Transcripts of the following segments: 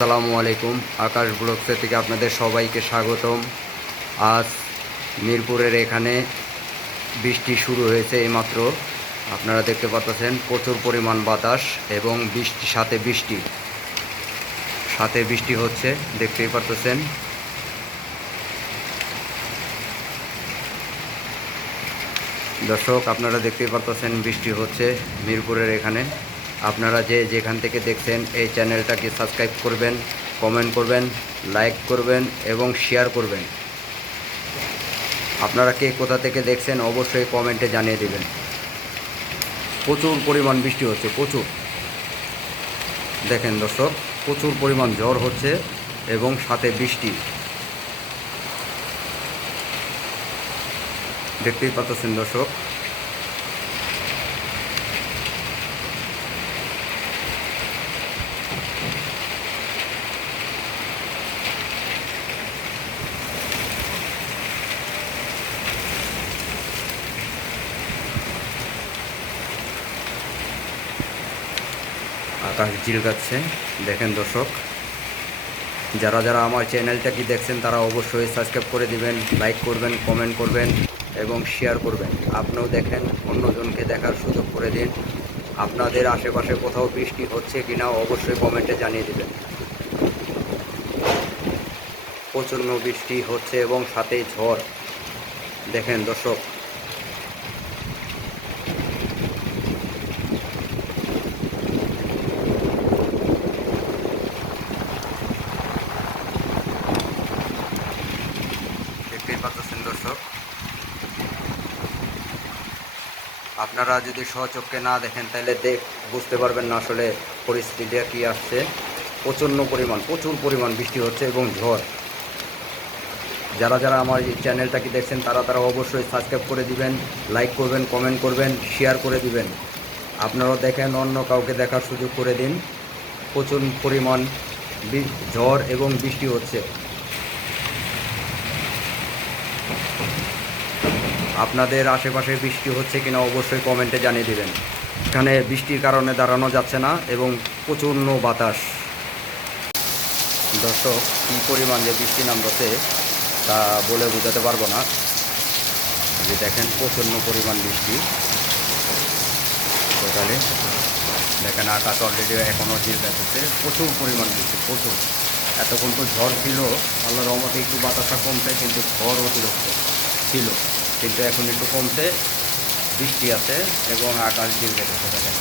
আসসালামু আলাইকুম। আকাশ ব্লগসে থেকে আপনাদের সবাইকে স্বাগতম। আজ মিরপুরের এখানে বৃষ্টি শুরু হয়েছে এইমাত্র। আপনারা দেখতে পাচ্ছেন প্রচুর পরিমাণ বাতাস এবং বৃষ্টি, সাথে বৃষ্টি। সাথে বৃষ্টি হচ্ছে, দেখতেই পাচ্ছেন। দর্শক, আপনারা দেখতেই পাচ্ছেন বৃষ্টি হচ্ছে মিরপুরের এখানে। আপনারা যে যেখান থেকে দেখছেন এই চ্যানেলটাকে সাবস্ক্রাইব করবেন, কমেন্ট করবেন, লাইক করবেন এবং শেয়ার করবেন। আপনারা কে কোথা থেকে দেখছেন অবশ্যই কমেন্টে জানিয়ে দেবেন। প্রচুর পরিমাণ বৃষ্টি হচ্ছে, প্রচুর। দেখেন দর্শক, প্রচুর পরিমাণ ঝড় হচ্ছে এবং সাথে বৃষ্টি। দেখতেই পাচ্ছেন দর্শক আকাশ ঝিলকাচ্ছে। দেখেন দর্শক, যারা যারা আমার চ্যানেলটা কি দেখছেন, তারা অবশ্যই সাবস্ক্রাইব করে দিবেন, লাইক করবেন, কমেন্ট করবেন এবং শেয়ার করবেন। আপনিও দেখেন, অন্যজনকে দেখার সুযোগ করে দিন। আপনাদের আশেপাশে কোথাও বৃষ্টি হচ্ছে কিনা অবশ্যই কমেন্টে জানিয়ে দেবেন। প্রচণ্ড বৃষ্টি হচ্ছে এবং সাথে ঝড়। দেখেন দর্শক দেখতেই পাচ্ছেন দর্শক। আপনারা যদি সচক্ষে না দেখেন, তাহলে দেখ, বুঝতে পারবেন না আসলে পরিস্থিতিটা কী আসছে। প্রচণ্ড পরিমাণ, প্রচুর পরিমাণ বৃষ্টি হচ্ছে এবং ঝড়। যারা যারা আমার এই চ্যানেলটাকে দেখছেন, তারা তারা অবশ্যই সাবস্ক্রাইব করে দিবেন, লাইক করবেন, কমেন্ট করবেন, শেয়ার করে দিবেন। আপনারাও দেখেন, অন্য কাউকে দেখার সুযোগ করে দিন। প্রচুর পরিমাণ ঝড় এবং বৃষ্টি হচ্ছে। আপনাদের আশেপাশে বৃষ্টি হচ্ছে কিনা অবশ্যই কমেন্টে জানিয়ে দেবেন। এখানে বৃষ্টির কারণে দাঁড়ানো যাচ্ছে না এবং প্রচণ্ড বাতাস। দর্শক, কী পরিমাণ যে বৃষ্টি নামছে তা বলে বোঝাতে পারব না। যে দেখেন, প্রচণ্ড পরিমাণ বৃষ্টি। টোটালি দেখেন, আকাশ অলরেডি এখনও ঝিল যাচ্ছে প্রচুর পরিমাণ বৃষ্টি, প্রচুর। এতক্ষণ তো ঝড় ছিল, আল্লাহর রহমতে একটু বাতাসটা কমছে, কিন্তু ঝড় অতিরিক্ত ছিল। কিন্তু এখন একটু কমছে। বৃষ্টি আছে এবং আকাশ ঝিল গেছে দেখেন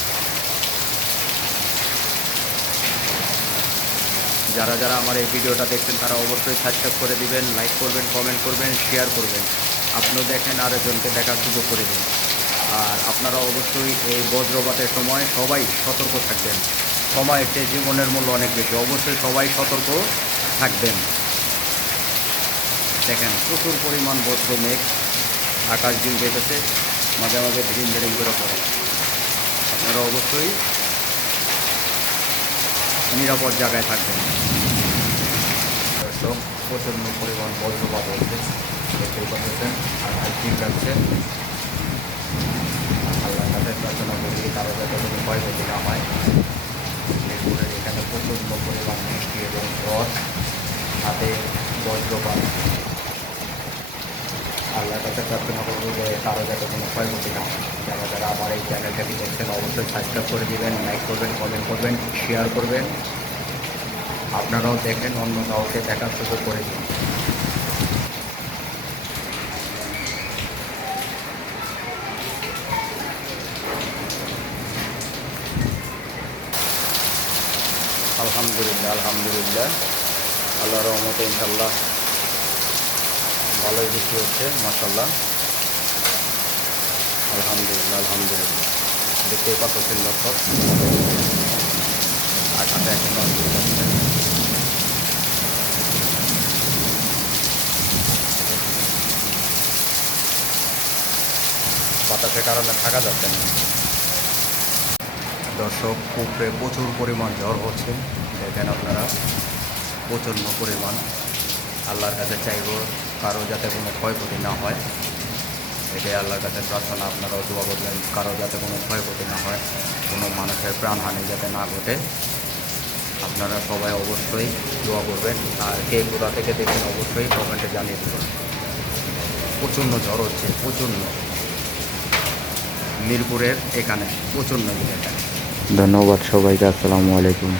যারা যারা আমার এই ভিডিওটা দেখছেন, তারা অবশ্যই সাবস্ক্রাইব করে দিবেন লাইক করবেন কমেন্ট করবেন শেয়ার করবেন। আপনিও দেখেন আরেকজনকে দেখার সুযোগ করে দিন। আর আপনারা অবশ্যই এই বজ্রপাতের সময় সবাই সতর্ক থাকবেন। সময় একটি জীবনের মূল্য অনেক বেশি। অবশ্যই সবাই সতর্ক থাকবেন। দেখেন, প্রচুর পরিমাণ বজ্র মেঘ। আকাশ দিন যেতেছে মাঝে মাঝে ভিড়িন ভিড়িন করে পড়ে। আপনারা অবশ্যই নিরাপদ জায়গায় থাকবেন। দর্শক প্রচণ্ড পরিমাণ বজ্রপাত হচ্ছে, দেখতেই পাচ্ছেন আকাশ দিন যাচ্ছে। আল্লাহ কাছে প্রার্থনা করি কারও যাতে কোনো ক্ষয়ক্ষতি না হয়। এখানে প্রচণ্ড পরিমাণ বৃষ্টি এবং ঝড়, হাতে বজ্রপাত। আল্লাহর কাছে প্রার্থনা করব যে কারও যাতে কোনো ক্ষয়ক্ষতি না যারা যারা আমার এই চ্যানেলটাকে দেখছেন, অবশ্যই সাবস্ক্রাইব করে দেবেন লাইক করবেন কমেন্ট করবেন শেয়ার করবেন। আপনারাও দেখেন, অন্য কাউকে দেখার সুযোগ করে দিন। আলহামদুলিল্লাহ আলহামদুলিল্লাহ। আল্লাহ রহমতে ইনশাল্লাহ ভালোই বৃষ্টি হচ্ছে মাসাল্লাহ আলহামদুলিল্লাহ আলহামদুলিল্লাহ। দেখতেই পাচ্ছেন দর্শক। আকাশে এখনও বাতাসের কারণে থাকা যাচ্ছে না। দর্শক, উপরে প্রচুর পরিমাণ ঝড় হচ্ছে। দেখেন আপনারা, প্রচণ্ড পরিমাণ। আল্লাহর কাছে চাইব কারও যাতে কোনো ক্ষয়ক্ষতি না হয়। এটাই আল্লাহর কাছে প্রার্থনা, আপনারাও দোয়া করবেন, কারও যাতে কোনো ক্ষয়ক্ষতি না হয়, কোনো মানুষের প্রাণহানি যাতে না ঘটে। আপনারা সবাই অবশ্যই দোয়া করবেন, আর কে কোথা থেকে দেখবেন অবশ্যই কমেন্টে জানিয়ে দেবেন। প্রচণ্ড ঝড় হচ্ছে, প্রচণ্ড। মিরপুরের এখানে, প্রচণ্ড ধন্যবাদ সবাইকে, আসসালামু আলাইকুম।